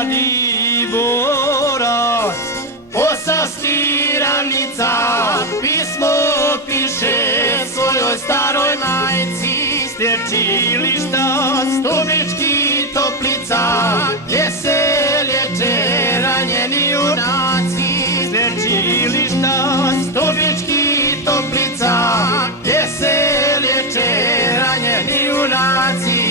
mladi borac, posavski ravnica, pismo piše svojoj staroj majci. S lječilišta Stubički Toplica, gdje se liječe ranjeni junaci. S lječilišta Stubički Toplica, gdje se liječe ranjeni junaci.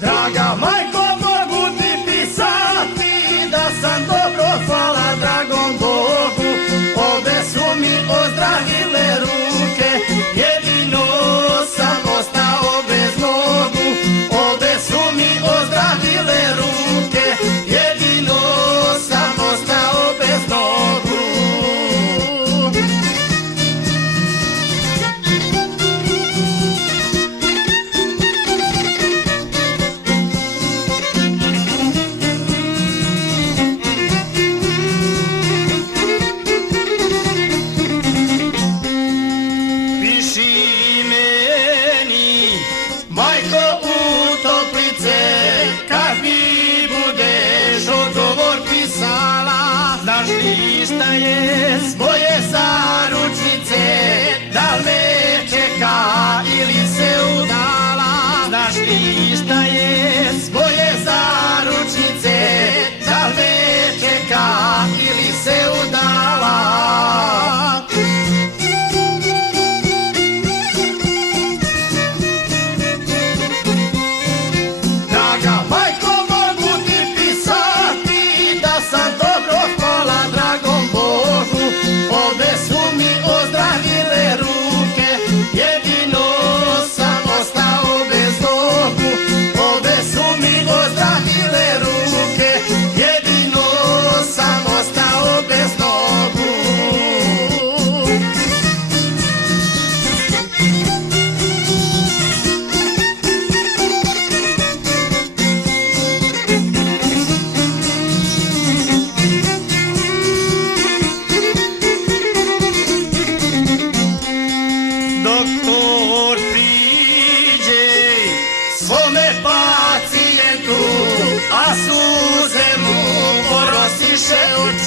Draga majko, mogu ti pisati da sam dobro, hvala dragom Bogu. Obe su mi ozdravile ruke, jedino sam ostao bez nogu. Obe su mi ozdravile ruke, jedino sam ostao bez nogu. Majko u Toplice, kad mi budeš odgovor pisala, znaš li šta je s moje zaručnice, da li me čeka ili se udala? Znaš li šta je s moje zaručnice, da li me čeka ili se udala? Doktor priđe svome pacijentu, a suze mu orosiše oči.